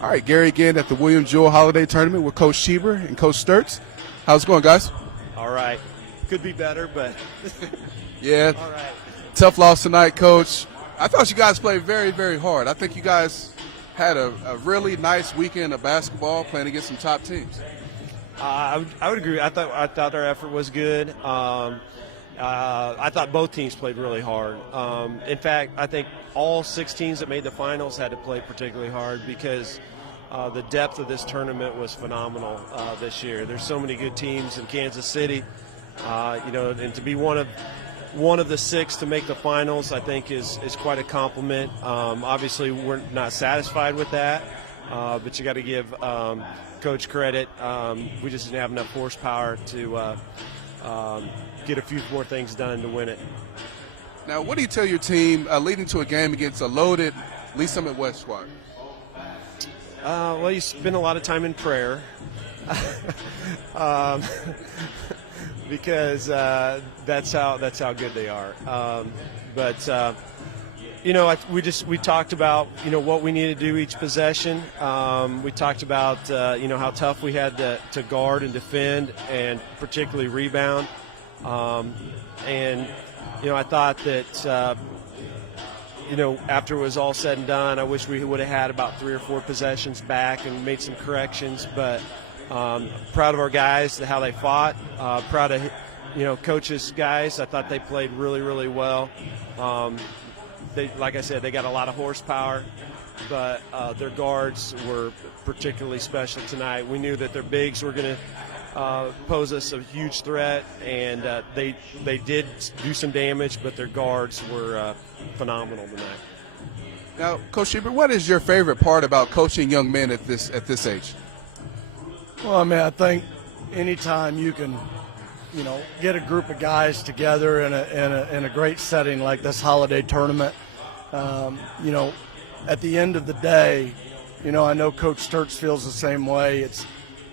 All right, Gary again at the Jewell Holiday Tournament with Coach Schieber and Coach Stirtz. How's it going, guys? All right. Could be better, but yeah. All right. Tough loss tonight, Coach. I thought you guys played very, very hard. I think you guys had a really nice weekend of basketball playing against some top teams. I would agree. I thought our effort was good. I thought both teams played really hard. In fact, I think all 6 teams that made the finals had to play particularly hard because the depth of this tournament was phenomenal this year. There's so many good teams in Kansas City, and to be one of the 6 to make the finals, I think is quite a compliment. Obviously, we're not satisfied with that, but you got to give Coach credit. We just didn't have enough horsepower to get a few more things done to win it. Now, what do you tell your team leading to a game against a loaded Lee Summit West squad? Well, you spend a lot of time in prayer because that's how good they are. We talked about what we needed to do each possession. We talked about how tough we had to guard and defend, and particularly rebound. I thought that after it was all said and done, I wish we would have had about 3 or 4 possessions back and made some corrections. But proud of our guys, how they fought. Proud of Coach's guys. I thought they played really, really well. Like I said, they got a lot of horsepower, but their guards were particularly special tonight. We knew that their bigs were going to pose us a huge threat, and they did do some damage, but their guards were phenomenal tonight. Now, Coach Schieber, what is your favorite part about coaching young men at this age? Well, I think anytime you can get a group of guys together in a great setting like this holiday tournament, at the end of the day, I know Coach Stirtz feels the same way. It's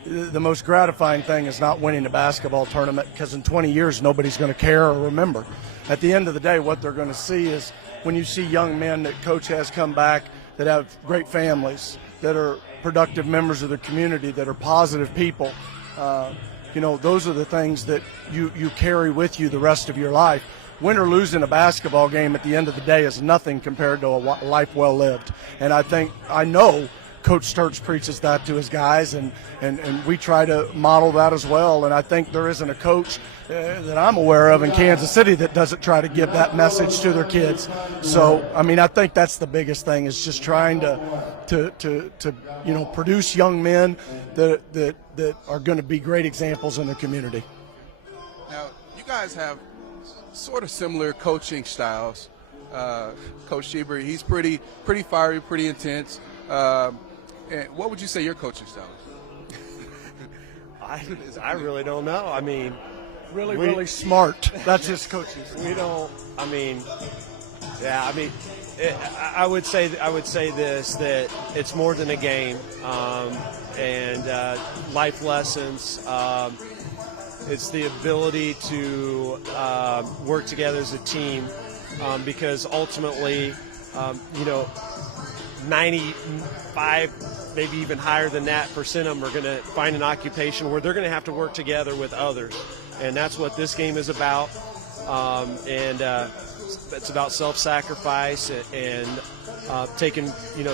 the most gratifying thing is not winning a basketball tournament, because in 20 years nobody's going to care or remember. At the end of the day, what they're going to see is when you see young men that Coach has come back that have great families, that are productive members of the community, that are positive people. Those are the things that you carry with you the rest of your life. Win or lose in a basketball game at the end of the day is nothing compared to a life well lived. And I know Coach Stirtz preaches that to his guys, and we try to model that as well. And I think there isn't a coach that I'm aware of in Kansas City that doesn't try to give that message to their kids. So, I think that's the biggest thing, is just trying to produce young men that are going to be great examples in their community. Now, you guys have sort of similar coaching styles. Coach Schieber, he's pretty fiery, pretty intense. And what would you say your coaching style is? I really don't know. Really smart. That's his coaching style. I would say this, that it's more than a game, and life lessons. It's the ability to work together as a team, because ultimately, 95, maybe even higher than that percent of them are going to find an occupation where they're going to have to work together with others, and that's what this game is about. It's about self-sacrifice and taking,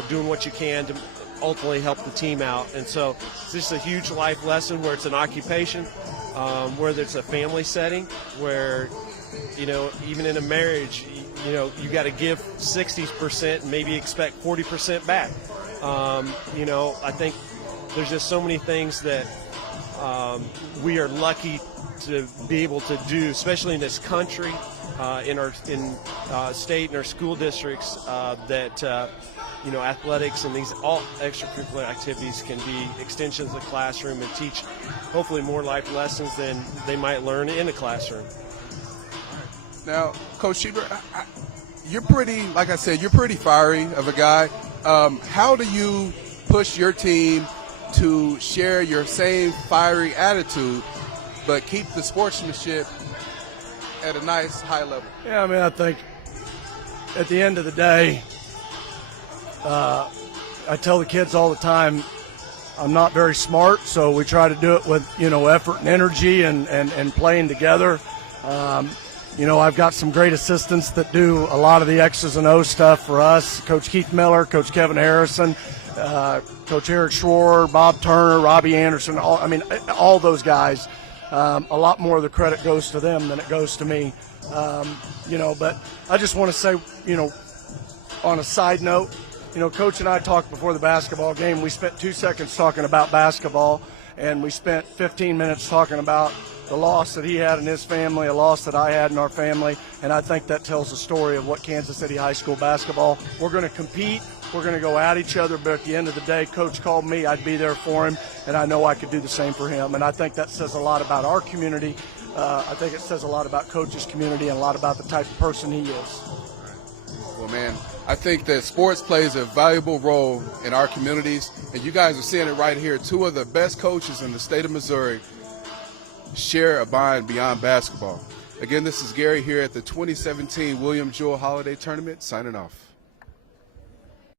doing what you can to ultimately help the team out. And so it's just a huge life lesson where it's an occupation, whether it's a family setting, where even in a marriage, you got to give 60% and maybe expect 40% back. I think there's just so many things that we are lucky to be able to do, especially in this country, in our state and our school districts, that athletics and these all extracurricular activities can be extensions of the classroom and teach hopefully more life lessons than they might learn in a classroom. Now, Coach Schieber, you're pretty fiery of a guy. How do you push your team to share your same fiery attitude, but keep the sportsmanship at a nice high level? Yeah, I think at the end of the day, I tell the kids all the time, I'm not very smart, so we try to do it with, effort and energy and playing together. I've got some great assistants that do a lot of the X's and O's stuff for us. Coach Keith Miller, Coach Kevin Harrison, Coach Eric Schwarber, Bob Turner, Robbie Anderson, all those guys. A lot more of the credit goes to them than it goes to me. But I just want to say, on a side note, Coach and I talked before the basketball game. We spent 2 seconds talking about basketball, and we spent 15 minutes talking about the loss that he had in his family, a loss that I had in our family, and I think that tells the story of what Kansas City High School basketball. We're going to compete. We're going to go at each other, but at the end of the day, Coach called me. I'd be there for him, and I know I could do the same for him. And I think that says a lot about our community. I think it says a lot about Coach's community and a lot about the type of person he is. Well, man, I think that sports plays a valuable role in our communities, and you guys are seeing it right here. Two of the best coaches in the state of Missouri share a bond beyond basketball. Again, this is Gary here at the 2017 William Jewell Holiday Tournament, signing off.